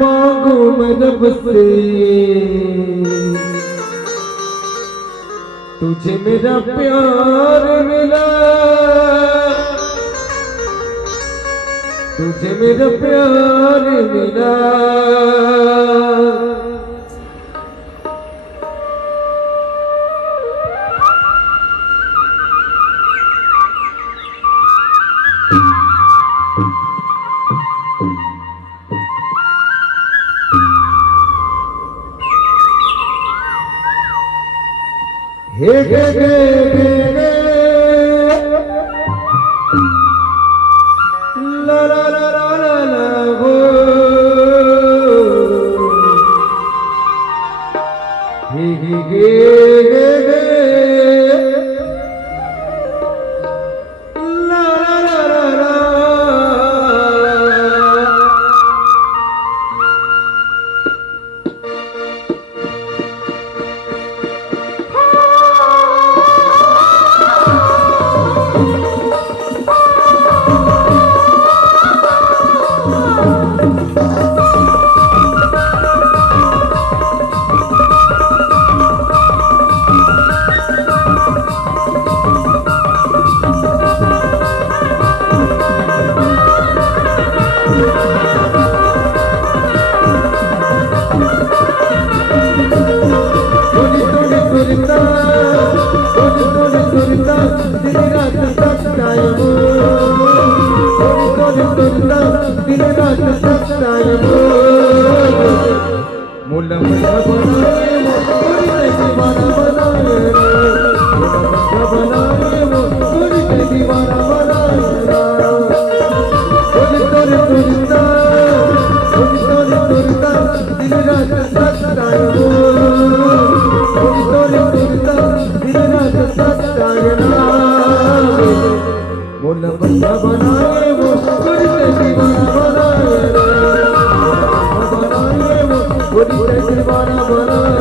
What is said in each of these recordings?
मांगू मैं रब से तुझे मेरा प्यार मिला, तुझे मेरा प्यार मिला। हे गे गे गे गे ला ला ला ला ला ला हो हे गे गे गे गे ला ला ला ला दिन रात सताए मुल्ला मुल्ला बनाए वो पूरी दीवाना बनाए, मुल्ला बनाए वो पूरी दीवाना बनाए। दिन रात सताए दिन रात सताए मुल्ला मुल्ला बनाए वो पूरी दीवाना बनाए, बनाए वो पूरी दीवाना बनाए।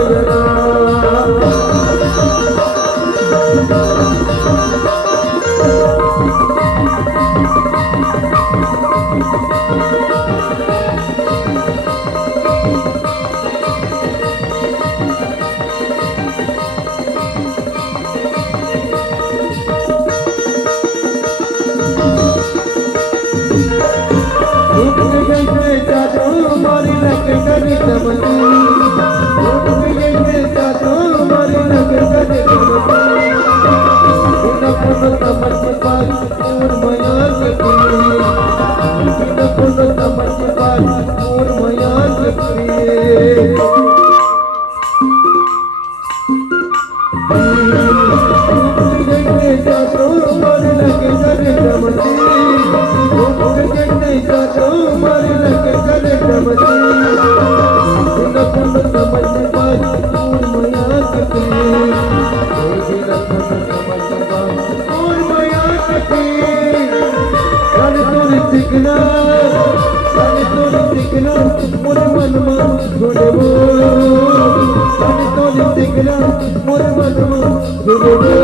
मोरे मन